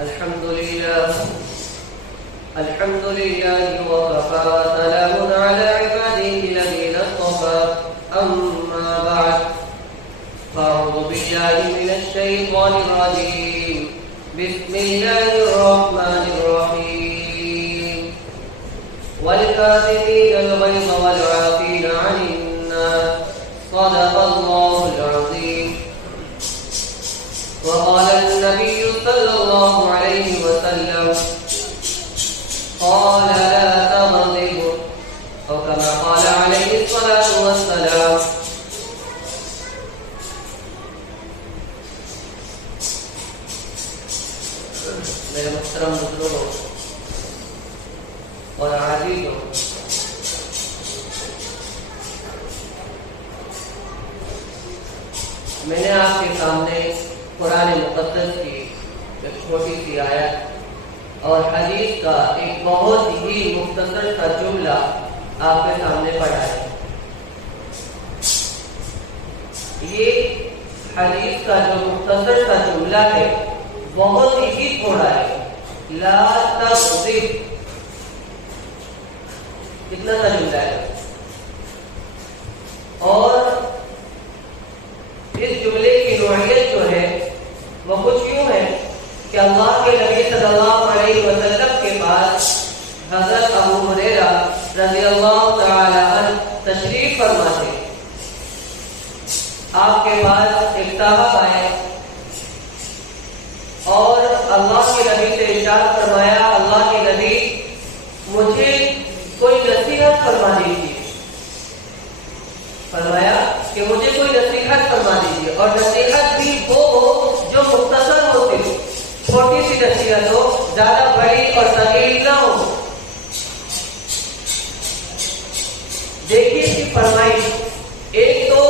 الحمد لله وكفى وسلام على عباده الذين اصطفى أما بعد فأعوذ بالله من الشيطان الرجيم بسم الله الرحمن الرحيم والكاظمين الغيظ والعافين عن الناس صدق الله العظيم. وقال النبي صلى الله عليه وسلم قال لا تغضبوا أو كما قال عليه الصلاة والسلام. میرے محترم بزرگوں اور عزیزوں، میں نے آپ کے سامنے قرآن مقدس کی ایک چھوٹی سی آیت اور حدیث کا ایک بہت ہی مختصر سا جملہ آپ کے سامنے پڑھا ہے. یہ حدیث کا جو مختصر سا جملہ ہے بہت ہی تھوڑا ہے. لا تغضب کتنا سا جملہ ہے، اور اس جملے کی نوعیت جو ہے وہ کچھ یوں ہے کہ اللہ کے نبی صلی اللہ علیہ وسلم کے پاس حضرت ابو ہریرہ رضی اللہ تعالی عنہ تشریف فرما تھے. آپ کے پاس ایک صاحب آئے اور اللہ کے نبی سے ارشاد فرمایا، اللہ کے نبی مجھے کوئی نصیحت فرما دیجیے. فرمایا کہ مجھے کوئی نصیحت فرما دیجیے، اور نصیحت بھی وہ ہو جو مختصر ہوتی ہو، چھوٹی سی نصیحت ہو، زیادہ بڑی اور ثقیل نہ ہو. دیکھیے اس کی فرمائش، ایک تو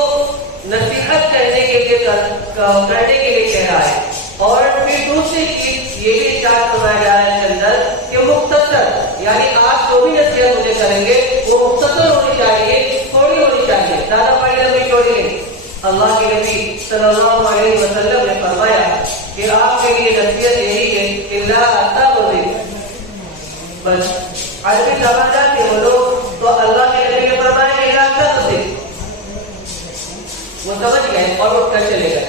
نصیحت کرنے کے لیے کہہ رہا ہے، اور پھر دوسری چیز یہ بھی ارشاد فرمایا جا رہا ہے اس کے اندر کہ مختصر، یعنی آپ جو بھی نصیحت مجھے کریں گے وہ مختصر ہونی چاہیے، تھوڑی ہونی چاہیے، زیادہ بڑی لمبی چوڑی نہیں. اللہ کے نبی صلی اللہ علیہ وسلم نے فرمایا کہ آپ کے لیے نصیحت یہی ہے کہ لا تغضب. بس عربی سمجھ جاتے وہ لوگ تو اللہ کے نبی نے فرمایا کہ لا تغضب، وہ سمجھ گئے اور اٹھ کر چلے گئے.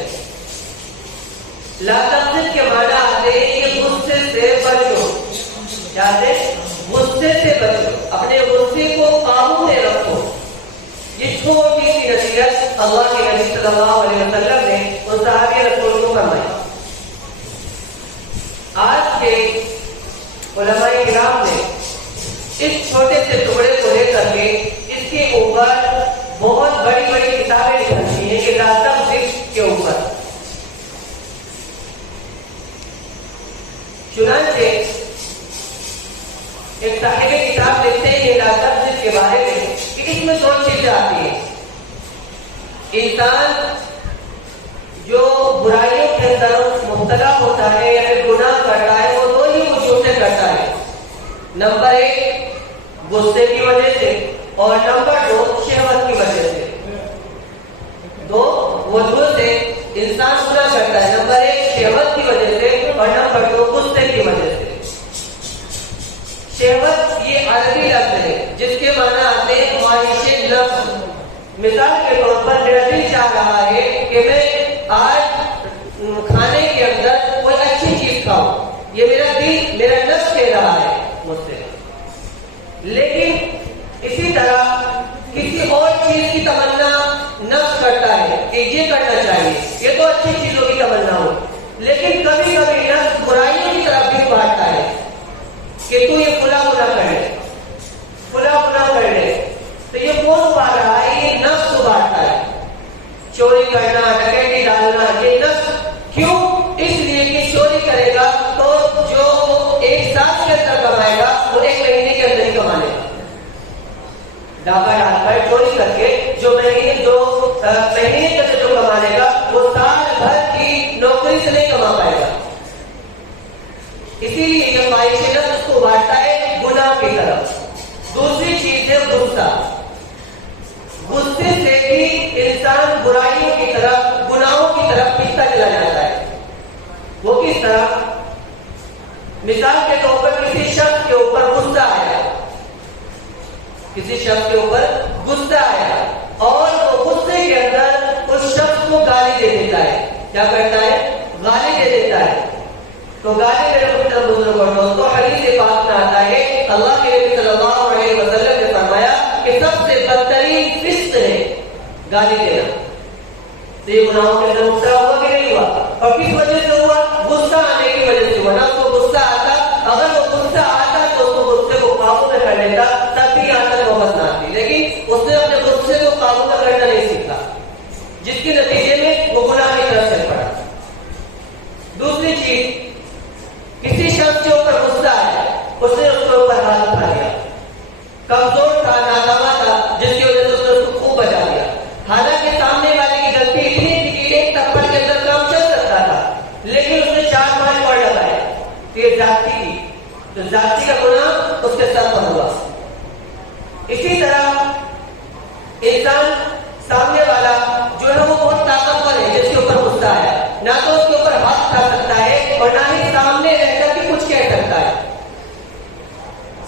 لا تغضب کے معنی آتے ہیں کہ غصے سے بچو. کیا ہے؟ غصے سے بچو، اپنے غصے کو قابو میں رکھو. یہ چھوٹی سی نصیحت اللہ کے نبی صلی اللہ علیہ وسلم نے ان صحابی رسول کو فرمائی. آج کے علماء کرام نے اس چھوٹے سے ٹکڑے کو لے کر کے اس کے اوپر بہت بڑی بڑی کتابیں لکھی ہیں کہ لا تغضب کے اوپر. چنانچہ ایک صاحب کتاب لکھتے ہیں لا تغضب کے بارے میں کہ اس میں دو چیزیں آتی ہیں. انسان جو برائیوں کے اندر مبتلا ہوتا ہے یا پھر گناہ کرتا ہے وہ دو ہی وجوہ سے کرتا ہے. نمبر ایک غصے کی وجہ سے، اور نمبر دو شہوت کی وجہ سے. دو وجوہ سے انسان گناہ کرتا ہے، نمبر ایک شہوت کی وجہ سے اور نمبر دو غصے کی وجہ سے. شہوت یہ عربی لفظ ہے جس کے معنی آتے ہیں خواہش نفس. مثال کے طور پر میرا دل چاہ رہا ہے کہ میں آج کھانے کے اندر کوئی اچھی چیز کھاؤں، یہ میرا دل، میرا نفس کہہ رہا ہے مجھ سے. لیکن اسی طرح کسی اور چیز کی تمنا نفس کرتا ہے کہ یہ کرنا چاہیے، یہ تو اچھی چیزوں کی تمنا ہو. لیکن کبھی کبھی نفس برائیوں کی طرف بھی بڑھتا ہے کہ تو یہ فلاں گناہ کر لے، فلاں گناہ کر لے. تو یہ کون بڑھ رہا ہے؟ یہ نفس بڑھتا ہے. چوری کرنا، ڈکیتی ڈالنا، یہ نفس. کیوں؟ اس لیے کہ چوری کرے گا تو جو ایک سال کے اندر کمائے گا وہ ایک مہینے کے اندر ہی کما لے گا. ڈاکہ ڈال کر چوری کر کے جو مہینے کے اندر جو کما لے گا وہ سال بھر کی نوکری سے نہیں کما پائے گا. اسی لیے یہ خواہش نفس اس کو بانٹتا ہے گناہ کی طرف. دوسری چیز ہے غصہ. غصے سے بھی انسان برائیوں کی طرف، گناہوں کی طرف پیچھا چلا جاتا ہے. وہ کس طرح؟ مثال کے طور پر کسی شخص کے اوپر غصہ آیا، کسی شخص کے اوپر غصہ آیا اور وہ غصے کے اندر اس شخص کو گالی دے دیتا ہے. کیا کرتا ہے؟ گالی دے دیتا ہے. تو گالی میرے محترم بزرگوں اور دوستوں، حدیث پاک میں آتا ہے اللہ کے نبی صلی اللہ علیہ وسلم نے فرمایا کہ سب سے بدترین فسق ہے گالی دینا. تو یہ گناہوں کے اندر مبتلا ہوا کہ نہیں ہوا؟ اور کس وجہ سے ہوا؟ غصہ آنے کی وجہ سے ہوا. نہ اس کو غصہ آتا، اگر وہ غصہ آتا تو اس کو غصے کو قابو میں کر لیتا، تب بھی یہاں تک نوبت نہ آتی. لیکن اس نے اپنے غصے کو قابو میں کرنا نہیں سیکھا، جس کے نتیجے میں وہ گناہ کی طرف چل پڑا. دوسری چیز، کسی شخص کے اوپر غصہ آیا، اس نے اس کے اوپر ہاتھ اٹھا لیا. کمزور تھا، ناکامہ تھا، جس کی وجہ سے اس نے اس کو خوب بجا دیا. حالانکہ سامنے والے کی غلطی اتنی تھی کہ ایک تھپڑ کے اندر کام چل سکتا تھا، لیکن اس نے 4-5 پڑ لگائے. تو یہ ذاتی تھی، تو ذاتی کا گناہ اس کے سر پر ہوا. اسی طرح انسان سامنے والا جو ہے وہ بہت طاقتور ہے، جس کے اوپر غصہ آیا، نہ تو اس کے اوپر ہاتھ اٹھا سکتا ہے اور نہ ہی سامنے رہ کر کے کچھ کہہ سکتا ہے.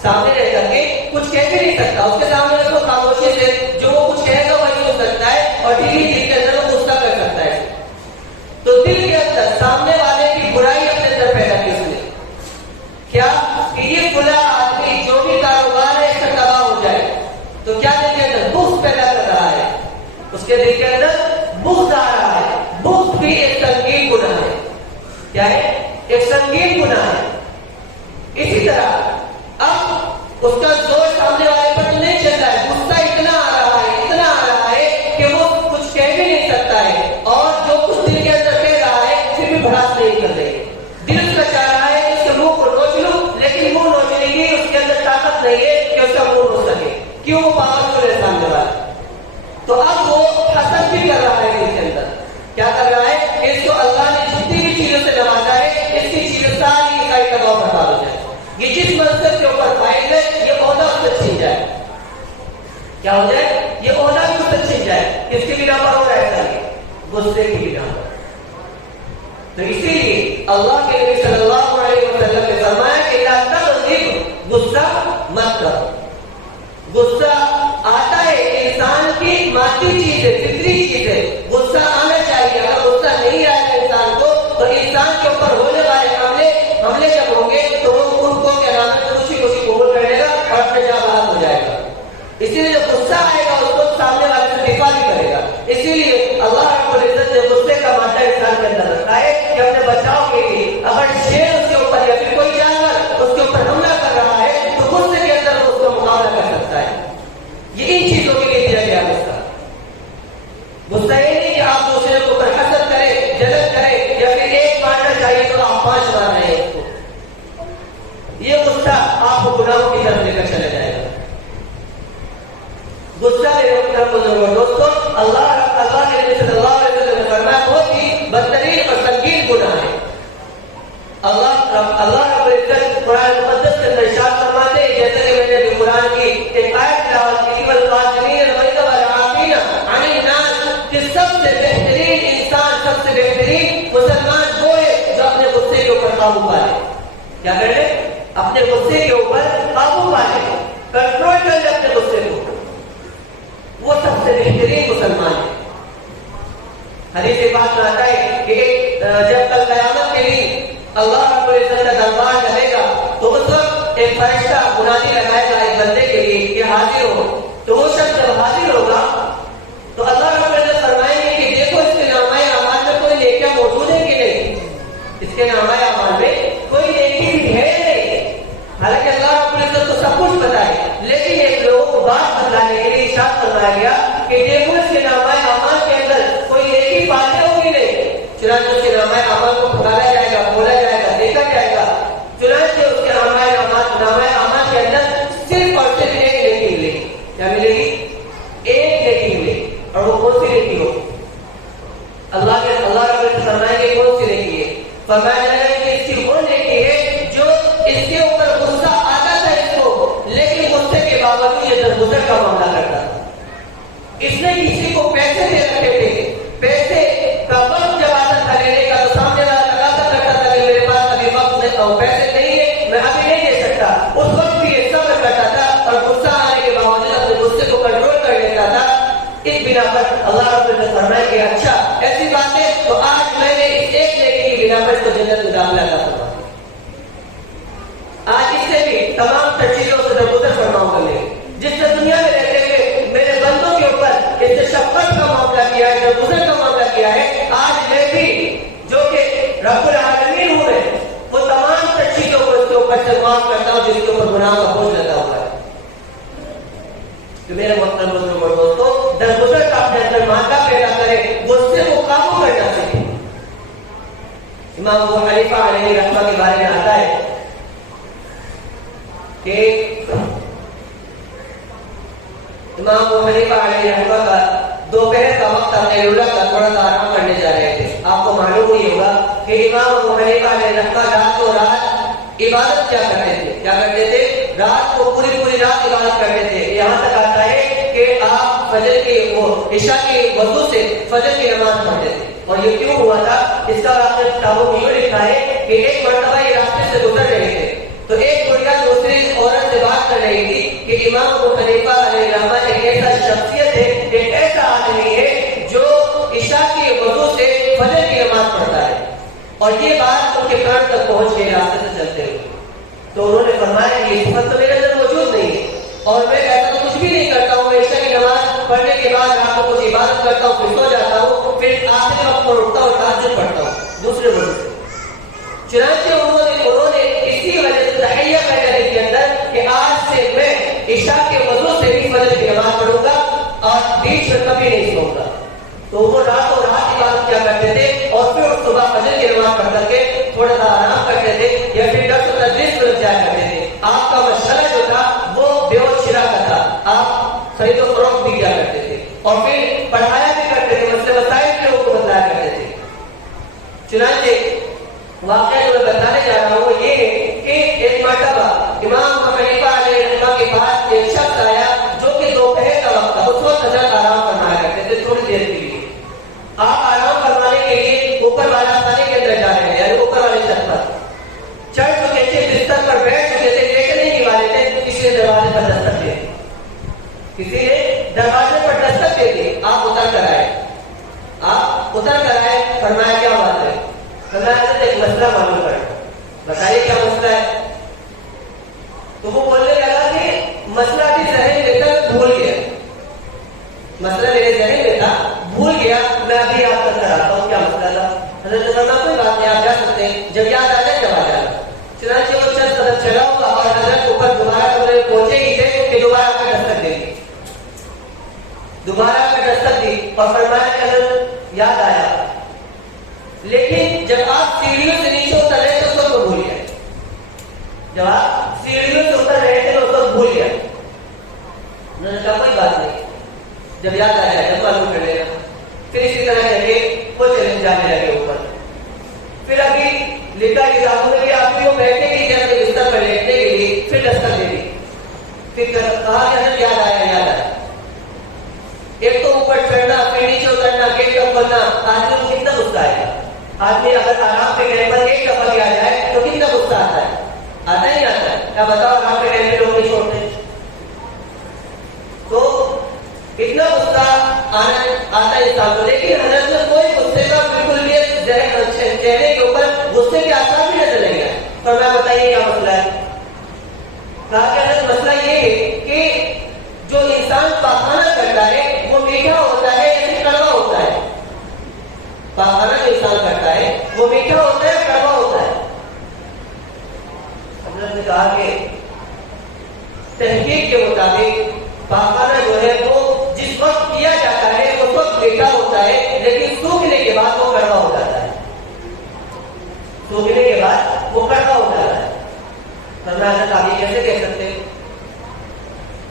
سامنے رہ کر کے کچھ کہہ بھی نہیں سکتا. اس کے سامنے اس کو خاموشی سے جو وہ کچھ کہے گا وہی سن سکتا ہے اور دل کے اندر وہ غصہ کر سکتا ہے. تو دل کے اندر سامنے والے کی برائی اپنے اندر پیدا کی اس نے. کیا کہ یہ فلاں آدمی جو بھی کاروبار ہے اس کا تباہ ہو جائے. تو کیا دل کے اندر بغض پیدا کر رہا ہے، اس کے دل کے اندر بغض آ رہا ہے. بغض بھی ایک سنگین گناہ ہے. کیا ہے؟ ایک سنگین گناہ ہے. اسی طرح اب اس کا زور سامنے والے پر تو نہیں چل رہا ہے، غصہ اتنا آ رہا ہے، اتنا آ رہا ہے کہ وہ کچھ کہہ بھی نہیں سکتا ہے، اور جو کچھ دل کے اندر کہہ رہا ہے پھر بھی بڑھاس نہیں کر رہی. دل اس کا چاہ رہا ہے کہ اس کے منہ کو نوچ لوں، لیکن منہ نوچنے کی اس کے اندر طاقت نہیں ہے کہ اس کا منہ نوچ سکے. کیوں؟ وہ پاورفل ہے سامنے والا. تو اب وہ حسد بھی کر رہا ہے دل کے اندر. کیا کر رہا ہے کہ اس کو اللہ نے جتنی بھی چیزوں سے نوازا ہے، اس کی چیزیں ساری کا تباہ برباد ہو جائے. یہ جس منصب کے اوپر فائل ہے یہ عہدہ اس سے چھین جائے. کیا ہو جائے؟ یہ عہدہ بھی اس سے چھین جائے. اس کی بنا پر ہو رہا ہے غصے کی بنا پر. تو اسی لیے اللہ کے نبی صلی اللہ علیہ وسلم نے فرمایا کہ لا تغضب، غصہ مت کرو. غصہ آتا ہے انسان کی مادی چیز ہے، فطری چیز ہے. غصہ آنا چاہیے. اگر غصہ نہیں آئے انسان کو تو انسان کے اوپر ہونے والے حملے جب ہوں گے تو وہ ان کو کیا نام ہے خوشی قبول کر لے گا اور اپنے جا بحال ہو جائے گا. اسی لیے جب غصہ آئے گا اس کو سامنے والے سے دفاع بھی کرے گا. اسی لیے اللہ رب العزت نے غصے کا مادہ انسان کے اندر رکھا ہے کہ اپنے بچاؤ کے لیے اگر شیر اس کے اوپر یا پھر کوئی جانور اس کے اوپر حملہ کر رہا ہے تو غصے کے اندر اس کا مقابلہ کر سکتا ہے. یہ ان چیزوں کے لیے دیا گیا غصہ. غصہ یہ نہیں کہ آپ دوسرے کے اوپر حسد کریں، جلن کریں، یا پھر ایک مارنا چاہیے تو آپ 5 مار رہے ہیں اس کو. یہ غصہ آپ کو گناہوں کی طرف لے کر چلا جائے گا. غصہ میرے محترم دوستوں، اللہ کے نبی صلی اللہ علیہ وسلم نے فرمایا بہت ہی بدترین اور سنگین گناہ ہے. اللہ رب العزت قرآن مقدس کے اندر ارشاد فرماتے ہیں، جیسے کہ میں نے ابھی قرآن کی ایک آیت تلاوت کی، والقاسمین الغیظ والعافین عن الناس، کہ سب سے بہترین انسان، سب سے بہترین مسلمان وہ ہے جو اپنے غصے کے اوپر قابو پا لے. کیا کر لے؟ اپنے غصے کے اوپر قابو پا لے، کنٹرول کر لے اپنے غصے کو. وہ سب سے بہترین مسلمان ہے. حدیث پاک میں آتا ہے کہ جب کل قیامت کے لیے اللہ رب العزت کا دربار لگے گا تو اس وقت ایک فرشتہ منادی لگائے گا ایک بندے کے لیے کہ حاضر ہو. تو وہ شخص جب حاضر ہوگا تو اللہ رب العزت فرمائیں گے کہ دیکھو اس کے نامہ اعمال میں کوئی نیکیاں موجود ہے کہ نہیں. اس کے نامہ اعمال میں کوئی نیکی بھی ہے نہیں. حالانکہ اللہ رب العزت کو سب کچھ پتا ہے، لیکن ایک لوگوں کو بات بتلانے کے لیے ارشاد فرمایا گیا کہ دیکھو اس کے نامہ اعمال کے اندر کوئی نیکی پاتے ہوگی نہیں. چنانچہ اس کے نامہ اعمال کو پکارا جائے گا، بولا جائے گا، دیکھا جائے گا. چنانچہ اس کے نامہ اعمال کے اندر صرف اور صرف ایک نیکی ملے گی. کیا ملے گی؟ ایک نیکی ملے گی. اور وہ کون سی نیکی ہو؟ اللہ رب العزت فرمائیں گے کون سی نیکی ہے؟ فرمایا جائے گا کہ اس کی وہ نیکی ہے جو اس کے اوپر غصہ آتا تھا اس کو، لیکن غصے کے باوجود یہ درگزر کا معاملہ کرتا تھا. اس نے کسی کو پیسے دے رکھے تھے، پیسے کا وقت جب آتا تھا لینے کا تو سامنے والا تقاضا کرتا تھا کہ میرے پاس ابھی وقت نہیں، پیسے نہیں ہے، میں ابھی نہیں دے سکتا، اس وقت بھی یہ صبر کرتا تھا اور غصہ آنے کے باوجود اپنے غصے کو کنٹرول کر لیتا تھا. اس بنا پر اللہ رب العزت فرمائے کہ اچھا ایسی بات ہے تو آج میں نے اس ایک نیکی کی بنا پر اس کو جنت میں داخلہ عطا فرما. آج اس سے بھی تمام تر چیزوں سے درگزر فرماؤں گا میں، جس سے دنیا میں رہتے ہوئے میرے بندوں کے اوپر اس سے شفقت کا معاملہ کیا ہے، درگزر کا معاملہ کیا ہے، آج میں بھی جو کہ رب العالمین ہوں وہ تمام تر چیزوں کو اس کے اوپر سے معاف کرتا ہوں جس کے اوپر گناہ کا بوجھ لگا ہوا ہے. تو میرے محترم بزرگوں اور دوستوں، درگزر کا اپنے اندر مادہ پیدا کرے، غصے کو قابو کرنا سیکھیں. امام ابو حنیفہ علیہ رحمہ کے بارے میں آتا ہے کہ امام ابو حنیفہ علیہ رحمہ کا دوپہر کا وقت تھا، اللہ کا تھوڑا سا آرام کرنے جا رہے تھے. آپ کو معلوم ہی ہوگا کہ امام ابو حنیفہ علیہ رحمہ رات کو رات عبادت کیا کرتے تھے رات کو پوری رات عبادت کرتے تھے. یہاں تک آتا ہے کہ آپ فجر کے عشاء کے وضو سے فجر کی نماز پڑھتے تھے. اور یہ کیوں ہوا تھا اس کا آپ نے کتابوں میں یہ لکھا ہے کہ ایک مرتبہ یہ راستے سے گزر رہے تھے تو ایک بڑھیا دوسری عورت سے بات کر رہی تھی کہ امام ابو حنیفہ علیہ رحمہ ایک ایسا شخصیت ہے، ایک ایسا آدمی ہے جو عشاء کے وضو سے فجر کی نماز پڑھتا ہے. اور یہ بات ان کے کان تک پہنچ گئی راستے سے چلتے ہوئے. تو انہوں نے فرمایا کہ یہ صفت تو میرے اندر موجود نہیں ہے اور میں ایسا تو کچھ بھی نہیں کرتا ہوں. میں عشاء کی نماز پڑھنے کے بعد رات کو کچھ عبادت کرتا ہوں، پھر سو جاتا ہوں، پھر آخری وقت پر اٹھتا ہوں اور تہجد پڑھتا ہوں دوسرے وضو سے. چنانچہ انہوں نے اسی وجہ سے تحیہ کر دل کے اندر کہ آج سے میں عشاء کے وضو سے بھی فجر کی نماز پڑھوں گا اور بیچ میں کبھی نہیں سوؤں گا. تو وہ راتوں رات عبادت کیا کرتے تھے اور پھر صبح فجر کی نماز پڑھ کر کے تھوڑا سا آرام کرتے تھے یا پھر درس و تدریس میں لگ جایا کرتے تھے. آپ کا مشغلہ جو تھا وہ بیوت شرا کا تھا، آپ خرید و فروخت بھی کیا کرتے تھے اور پھر پڑھایا بھی کرتے تھے، مسئلے مسائل کے لوگوں کو بتایا کرتے تھے. چنانچہ واقعہ جو میں بتانے جا رہا ہوں یہ ہے کہ ایک مرتبہ امام ابو حنیفہ علیہ رحمہ کے پاس ایک شخص آیا جو کہ دوپہر کا وقت تھا. اس وقت حضرت آرام فرمایا کرتے تھے تھوڑی دیر کے لیے. آپ آرام فرمانے کے لیے اوپر والا خانے کے اندر جا رہے ہیں یعنی اوپر والے چھت پر چڑھ چکے تھے، بستر پر بیٹھ چکے تھے، لیٹنے نہیں والے تھے. کسی نے دروازے پر دستک دے دی، کسی نے دروازے پر دستک دے دی. آپ اتر کر آئے. فرمایا کیا بات ہے؟ فرمایا ایک مسئلہ معلوم کریں. بتائیے کیا مسئلہ ہے؟ تو وہ بولنے لگا کہ مسئلہ بھی ذہن میں تھا بھول گیا. مسئلہ میرے ذہن میں تھا بھول گیا، میں ابھی یاد کر آتا ہوں کیا مسئلہ تھا. حضرت نے فرمایا کوئی بات نہیں، آپ جا سکتے ہیں، جب یاد آ جائے تب آ جائے. چنانچہ وہ چند قدم چلا ہوا اور حضرت اوپر دوبارہ پہنچے ہی تھے کہ دوبارہ آپ کا دستک دے دی. دوبارہ آپ کا دستک دی اور فرمایا کہ حضرت یاد آیا، لیکن جب آپ سیڑھیوں سے نیچے اتر رہے تھے اس وقت بھول گیا. جب آپ سیڑھیوں سے اتر رہے تھے اس وقت بھول گیا. انہوں نے کہا کوئی بات نہیں، جب یاد آ جائے جب معلوم کر لینا. پھر اسی طرح کر کے وہ چلے جانے لگے اوپر. پھر ابھی لکھا کتابوں میں کہ آپ کو بیٹھنے کے لیے بستر پر لیٹنے کے لیے پھر دستک دے دی. پھر کہا کہ حضرت یاد آیا. ایک تو اوپر چڑھنا پھر نیچے اترنا گیٹ کب کرنا، آدمی کو کتنا غصہ آئے گا. آدمی اگر آرام کے ٹائم پر ایک دفعہ بھی آ جائے تو کتنا غصہ آتا ہے؟ آتا ہی آتا ہے. کیا بتاؤ آرام کے ٹائم پہ لوگ نہیں چھوڑتے. تو اتنا غصہ آتا ہے انسان کو. لیکن حضرت میں کوئی غصے کا بالکل بھی چہرے کے اوپر غصے کے آثار بھی نظر نہیں آئے. پر میں بتائیے کیا مسئلہ ہے؟ کہا کہ حضرت مسئلہ یہ ہے کہ جو انسان پاخانہ کرتا ہے وہ میٹھا ہوتا ہے یا پھر کڑوا ہوتا ہے؟ پاخانہ جو انسان کرتا ہے وہ میٹھا ہوتا ہے یا کڑوا ہوتا ہے؟ حضرت نے کہا کہ تحقیق کے مطابق پاخانہ جو ہے وہ جس وقت کیا جاتا ہے اس وقت میٹھا ہوتا ہے، لیکن سوکھنے کے بعد وہ کڑوا ہو جاتا ہے. سوکھنے کے بعد وہ کڑوا ہو جاتا ہے. فرمایا آپ یہ کیسے کہہ سکتے ہیں؟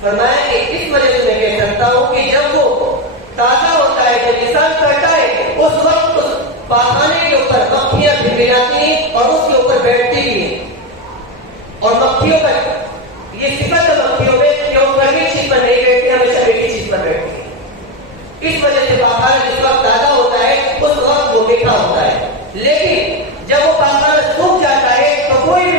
فرمایا کہ اس وجہ سے میں کہہ سکتا ہوں کہ جب وہ تازہ ہوتا ہے، جب انسان کرتا ہے اس وقت اس پاخانے کے اوپر مکھیاں بھنبھناتی ہیں اور اس کے اوپر بیٹھتی بھی ہیں. اور مکھیوں کا یہ صفت ہے مکھیوں میں کہ وہ گرمی چیز پر نہیں بیٹھتی، ہمیشہ میٹھی چیز پر بیٹھتی ہیں. اس وجہ سے پاخانہ جس وقت تازہ ہوتا ہے اس وقت وہ میٹھا ہوتا ہے. لیکن جب وہ پاخانہ سوکھ جاتا ہے تو کوئی بھی